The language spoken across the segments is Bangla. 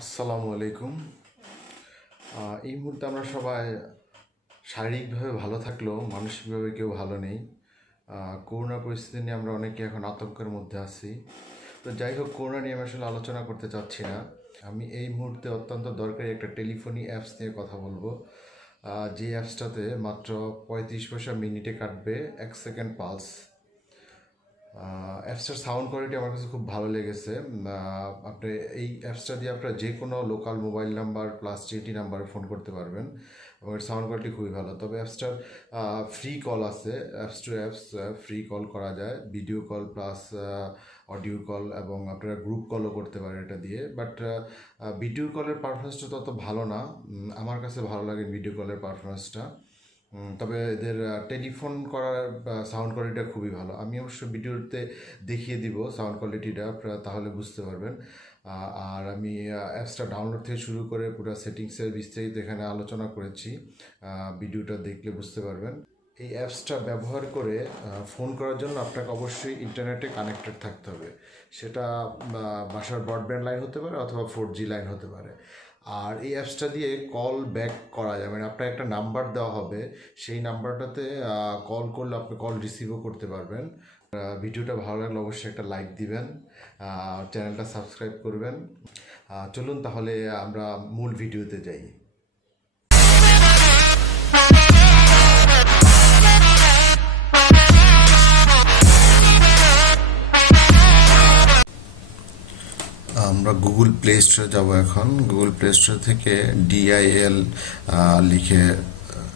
আসসালামু আলাইকুম। এই মুহূর্তে আমরা সবাই শারীরিকভাবে ভালো থাকলেও মানসিকভাবে কেউ ভালো নেই। করোনা পরিস্থিতি নিয়ে আমরা অনেকে এখন আতঙ্কের মধ্যে আছি। তো যাই হোক, করোনা নিয়ে আমি আসলে আলোচনা করতে চাচ্ছি না। আমি এই মুহূর্তে অত্যন্ত দরকারি একটা টেলিফোনি অ্যাপস নিয়ে কথা বলবো, যে অ্যাপসটাতে মাত্র 35 পয়সা মিনিটে কাটবে 1 সেকেন্ড পালস। অ্যাপসটার সাউন্ড কোয়ালিটি আমার কাছে খুব ভালো লেগেছে। আপনি এই অ্যাপসটা দিয়ে আপনারা যে কোনো local mobile number plus GT নাম্বারে ফোন করতে পারবেন এবং এর সাউন্ড কোয়ালিটি খুবই ভালো। তবে অ্যাপসটার ফ্রি কল আছে, apps two apps free call করা যায়, video call plus audio call, এবং আপনারা গ্রুপ কলও করতে পারেন এটা দিয়ে। বাট ভিডিও কলের পারফরমেন্সটা তত ভালো না, আমার কাছে ভালো লাগে ভিডিও কলের পারফরমেন্সটা। তবে এদের টেলিফোন করার সাউন্ড কোয়ালিটিটা খুবই ভালো। আমি অবশ্য ভিডিওতে দেখিয়ে দিব সাউন্ড কোয়ালিটিটা, আপনারা তাহলে বুঝতে পারবেন। আর আমি অ্যাপসটা ডাউনলোড থেকে শুরু করে পুরো সেটিংসের বিস্তারিত এখানে আলোচনা করেছি, ভিডিওটা দেখলে বুঝতে পারবেন। এই অ্যাপসটা ব্যবহার করে ফোন করার জন্য আপনাকে অবশ্যই ইন্টারনেটে কানেক্টেড থাকতে হবে। সেটা বাসার ব্রডব্যান্ড লাইন হতে পারে অথবা 4G লাইন হতে পারে। আর এই অ্যাপসটা দিয়ে কল ব্যাক করা যায়, মানে আপনার একটা নাম্বার দেওয়া হবে, সেই নাম্বারটাতে কল করলে আপনি কল রিসিভও করতে পারবেন। ভিডিওটা ভালো লাগলে অবশ্যই একটা লাইক দিবেন, চ্যানেলটা সাবস্ক্রাইব করবেন। চলুন তাহলে আমরা মূল ভিডিওতে যাই। আমরা গুগল প্লে স্টোরে যাবো। এখন গুগল প্লে স্টোর থেকে DIL লিখে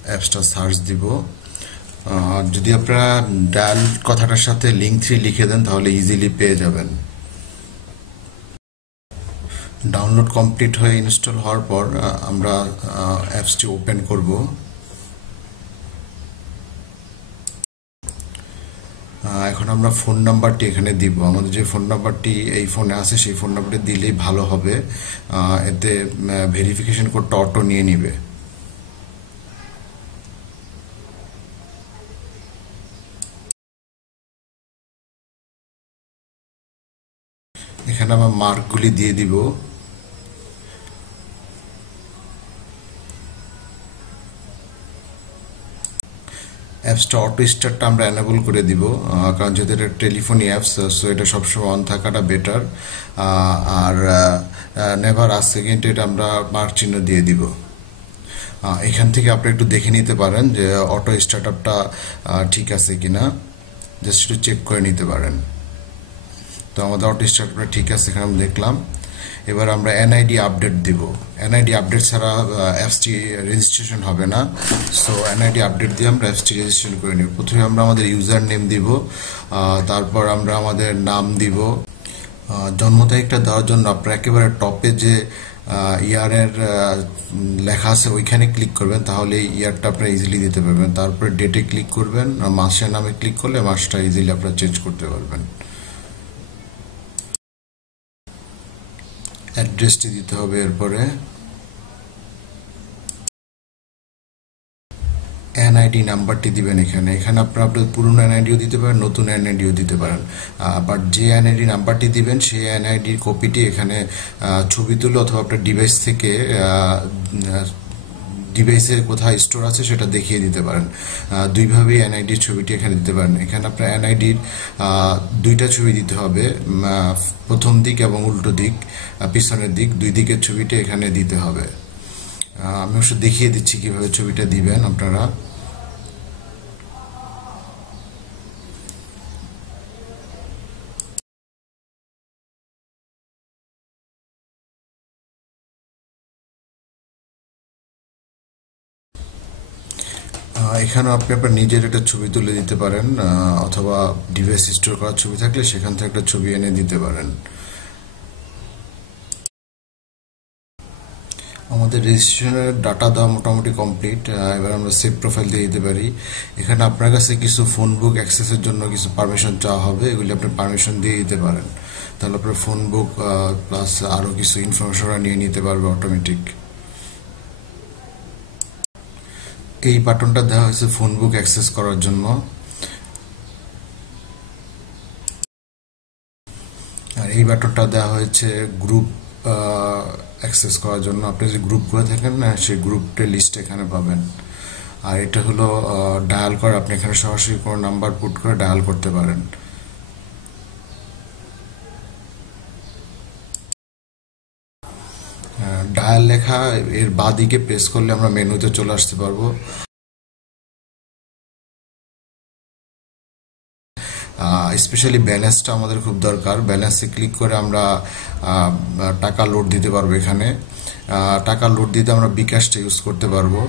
অ্যাপসটা সার্চ দিব। যদি আপনারা ডায়াল কথাটার সাথে link3 লিখে দেন তাহলে ইজিলি পেয়ে যাবেন। ডাউনলোড কমপ্লিট হয়ে ইনস্টল হওয়ার পর আমরা অ্যাপসটি ওপেন করব। এখন আমরা ফোন নাম্বারটি এখানে দিব। আমাদের যে ফোন নাম্বারটি এই ফোনে আছে সেই ফোন নাম্বারটি দিলেই ভালো হবে, এতে ভেরিফিকেশন কোডটা অটো নিয়ে নিবে। এখানে আমরা মার্কগুলি দিয়ে দিব। অ্যাপসটা অটো স্টার্টটা আমরা এনেবল করে দিব, কারণ যেহেতু এটা টেলিফোনি অ্যাপস, সো এটা সবসময় অন থাকাটা বেটার। আর নেভার আ সেকেন্ড এটা আমরা মার্ক চিহ্ন দিয়ে দিব। এখান থেকে আপনি একটু দেখে নিতে পারেন যে অটো স্টার্ট আপটা ঠিক আছে কিনা, জাস্ট একটু চেক করে নিতে পারেন। তো আমাদের অটো স্টার্ট আপটা ঠিক আছে, এখানে আমরা দেখলাম। এবার আমরা NID আপডেট দিব। NID আপডেট ছাড়া অ্যাপসটি রেজিস্ট্রেশন হবে না, সো NID আপডেট দিয়ে আমরা অ্যাপসটি রেজিস্ট্রেশন করে নিব। প্রথমে আমরা আমাদের ইউজার নেম দিব, তারপর আমরা আমাদের নাম দিব। জন্ম তারিখটা দেওয়ার জন্য আপনারা একেবারে টপে যে ইয়ারের লেখা আছে ওইখানে ক্লিক করবেন, তাহলে ইয়ারটা আপনারা ইজিলি দিতে পারবেন। তারপরে ডেটে ক্লিক করবেন, মাসের নামে ক্লিক করলে মাসটা ইজিলি আপনারা চেঞ্জ করতে পারবেন। অ্যাড্রেসটি দিতে হবে। এরপরে NID নাম্বারটি দিবেন। এখানে আপনারা আপনার পুরনো NIDও দিতে পারেন, নতুন NIDও দিতে পারেন। বাট যে NID নাম্বারটি দিবেন সেই NIDর কপিটি এখানে ছবি তুলে অথবা আপনার ডিভাইস থেকে ডিভাইসে কোথায় স্টোর আছে সেটা দেখিয়ে দিতে পারেন। দুইভাবেই NIDর ছবিটি এখানে দিতে পারেন। এখানে আপনার NIDর দুইটা ছবি দিতে হবে, প্রথম দিক এবং উল্টো দিক, পিছনের দিক, দুই দিকের ছবিটা এখানে দিতে হবে। আমি অবশ্য দেখিয়ে দিচ্ছি কিভাবে ছবিটা দিবেন আপনারা। এখানেও আপনি আপনার নিজের একটা ছবি তুলে দিতে পারেন, অথবা ডিভাইস স্টোর করার ছবি থাকলে সেখান থেকে একটা ছবি এনে দিতে পারেন। আমাদের রেজিস্ট্রেশনের ডাটা দেওয়া মোটামুটি কমপ্লিট। এবার আমরা সেভ প্রোফাইল দিয়ে দিতে পারি। এখানে আপনার কাছে কিছু ফোন বুক অ্যাক্সেসের জন্য কিছু পারমিশন চাওয়া হবে, এগুলি আপনি পারমিশন দিয়ে দিতে পারেন। তাহলে আপনার ফোন বুক প্লাস আরও কিছু ইনফরমেশন নিয়ে নিতে পারবে অটোমেটিক। এই বাটনটা দেওয়া হয়েছে ফোন বুক অ্যাক্সেস করার জন্য। আর এই বাটনটা দেওয়া হয়েছে গ্রুপ অ্যাক্সেস করার জন্য আপনি যে গ্রুপ করে থাকেন না, সেই গ্রুপের লিস্ট এখানে পাবেন। আর এটা হলো ডায়াল করা, আপনি এখানে সরাসরি কোনো নাম্বার পুট করে ডায়াল করতে পারেন। ডায়াল লেখা এর বাঁদিকে প্রেস করলে আমরা মেনুতে চলে আসতে পারবো। স্পেশালি ব্যালেন্সটা আমাদের খুব দরকার। ব্যালেন্সে ক্লিক করে আমরা টাকা লোড দিতে পারবো। এখানে টাকা লোড দিতে আমরা বিকাশটা ইউজ করতে পারবো।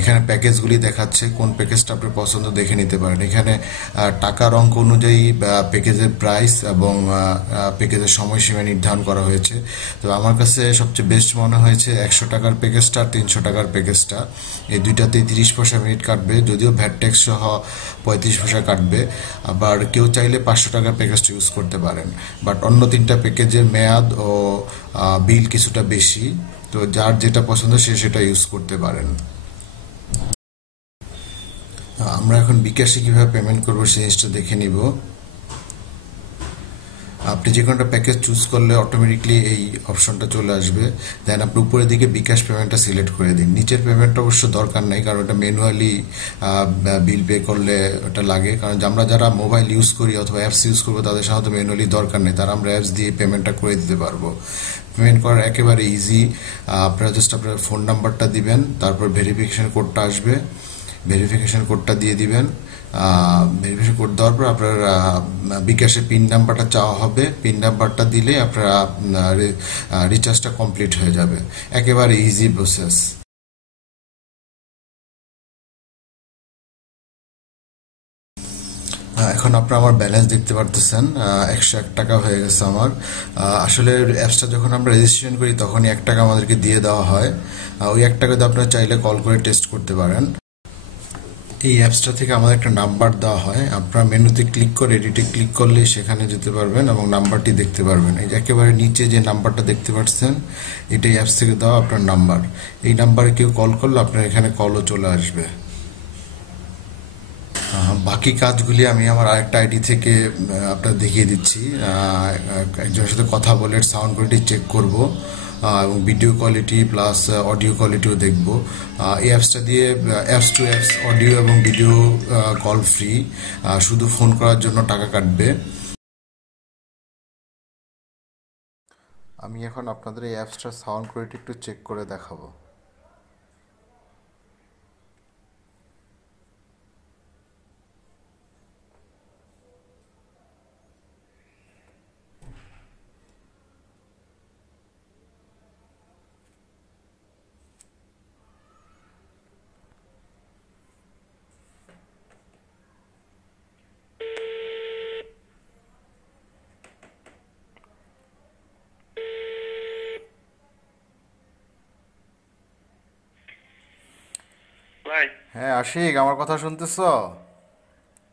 এখানে প্যাকেজগুলি দেখাচ্ছে, কোন প্যাকেজটা আপনার পছন্দ দেখে নিতে পারেন। এখানে টাকার অঙ্ক অনুযায়ী প্যাকেজের প্রাইস এবং প্যাকেজের সময়সীমা নির্ধারণ করা হয়েছে। তো আমার কাছে সবচেয়ে বেস্ট মনে হয়েছে 100 টাকার প্যাকেজটা আর 300 টাকার প্যাকেজটা। এই দুইটাতেই 30 পয়সা মিনিট কাটবে, যদিও ভ্যাট ট্যাক্স সহ 35 পয়সা কাটবে। আবার কেউ চাইলে 500 টাকার প্যাকেজটা ইউজ করতে পারেন। বাট অন্য তিনটা প্যাকেজের মেয়াদ ও বিল কিছুটা বেশি, তো যার যেটা পছন্দ সে সেটা ইউজ করতে পারেন। আমরা এখন বিকাশে কিভাবে পেমেন্ট করবো সেই জিনিসটা দেখে নিব। আপনি যে কোনোটা প্যাকেজ চুজ করলে অটোমেটিকলি এই অপশনটা চলে আসবে। দেন আপনি উপরের দিকে বিকাশ পেমেন্টটা সিলেক্ট করে দিন। নিচের পেমেন্টটা অবশ্য দরকার নেই, কারণ এটা ম্যানুয়ালি বিল পে করলে ওটা লাগে। কারণ আমরা যারা মোবাইল ইউজ করি অথবা অ্যাপস ইউজ করবো তাদের সাধারণত ম্যানুয়ালি দরকার নেই, তারা আমরা অ্যাপস দিয়ে পেমেন্টটা করে দিতে পারবো। পেমেন্ট করার একেবারে ইজি। আপনারা জাস্ট আপনার ফোন নাম্বারটা দিবেন, তারপর ভেরিফিকেশন কোডটা আসবে, ভেরিফিকেশন কোডটা দিয়ে দিবেন। ভেরিফিকেশন কোড দেওয়ার পর আপনার বিকাশে পিন নাম্বারটা চাওয়া হবে। পিন নাম্বারটা দিলে আপনার রিচার্জটা কমপ্লিট হয়ে যাবে। একেবারে ইজি প্রসেস। এখন আপনারা আমার ব্যালেন্স দেখতে পারতেছেন, 101 টাকা হয়ে গেছে আমার। আসলে অ্যাপসটা যখন আমরা রেজিস্ট্রেশন করি তখনই 1 টাকা আমাদেরকে দিয়ে দেওয়া হয়। ওই 1 টাকাতে আপনারা চাইলে কল করে টেস্ট করতে পারেন। এই অ্যাপসটা থেকে আমাদের একটা নাম্বার দেওয়া হয়, আপনারা মেনুতে ক্লিক করে এডিটে ক্লিক করলে সেখানে যেতে পারবেন এবং নাম্বারটি দেখতে পারবেন। এই একেবারে নিচে যে নাম্বারটা দেখতে পাচ্ছেন এটাই অ্যাপস থেকে দেওয়া আপনার নাম্বার। এই নাম্বারে কেউ কল করলে আপনার এখানে কলও চলে আসবে। বাকি কাজগুলি আমি আমার আরেকটা আইডি থেকে আপনার দেখিয়ে দিচ্ছি। একজনের সাথে কথা বলে সাউন্ড কোয়ালিটি চেক করব এবং ভিডিও কোয়ালিটি প্লাস অডিও কোয়ালিটিও দেখব। এই অ্যাপসটা দিয়ে অ্যাপস টু অ্যাপস অডিও এবং ভিডিও কল ফ্রি, শুধু ফোন করার জন্য টাকা কাটবে। আমি এখন আপনাদের এই অ্যাপসটার সাউন্ড কোয়ালিটি একটু চেক করে দেখাবো। ভাই, হ্যাঁ আশিক, আমার কথা শুনতেছো?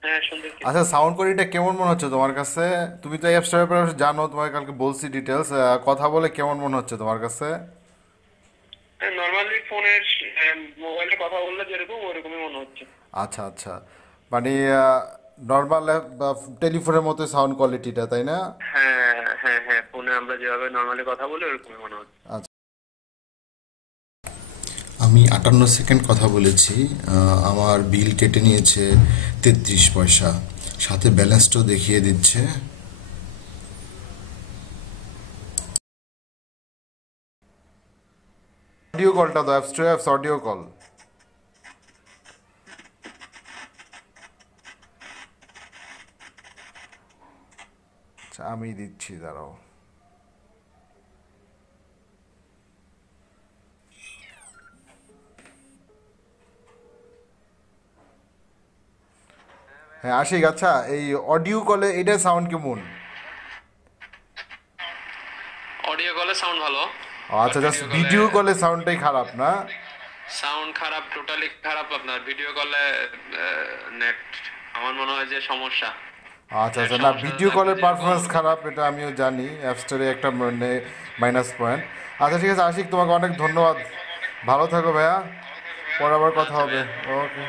হ্যাঁ শুনতেছি। আচ্ছা, সাউন্ড কোয়ালিটিটা কেমন মনে হচ্ছে তোমার কাছে? তুমি তো এই অ্যাপসটার ব্যাপারে জানো, তোমাকে কালকে বলছি ডিটেলস। কথা বলে কেমন মনে হচ্ছে তোমার কাছে? নর্মালি ফোনের মোবাইলে কথা বললে যেরকম ওরকমই মনে হচ্ছে। আচ্ছা আচ্ছা, মানে নর্মাল টেলিফোনের মতো সাউন্ড কোয়ালিটিটা, তাই না? হ্যাঁ হ্যাঁ হ্যাঁ, ফোনে আমরা যেভাবে নর্মালি কথা বলি ওরকমই মনে হচ্ছে। আচ্ছা, আমি 58 সেকেন্ড কথা বলেছি। আমার বিল কেটে নিয়েছে 33 পয়সা, সাথে ব্যালেন্সটাও দেখিয়ে দিচ্ছে। অডিও কলটা দাও, apps two apps audio call. আচ্ছা, আমি দিচ্ছি, দাঁড়াও। হ্যাঁ আশিক, আচ্ছা এই অডিও কলে এটা সাউন্ড কেমন? অডিও কলে সাউন্ড ভালো, বাট আচ্ছা, জাস্ট ভিডিও কলে ভিডিও কলে সাউন্ডটাই খারাপ না? সাউন্ড খারাপ, টোটালি খারাপ। আপনার ভিডিও কলে নেট আমার মনে হয় যে সমস্যা, আচ্ছা নেট আচ্ছা, না সমস্যা ভিডিও থাকবে কলের যেরকম। পারফরমেন্স খারাপ এটা আমিও জানি, অ্যাপস্টোরে একটা মানে মাইনাস পয়েন্ট। আচ্ছা ঠিক আছে আশিক, তোমাকে অনেক ধন্যবাদ। ভালো থাকো ভাইয়া, পরে আবার কথা আচ্ছা হবে। ভাইয়া, ওকে।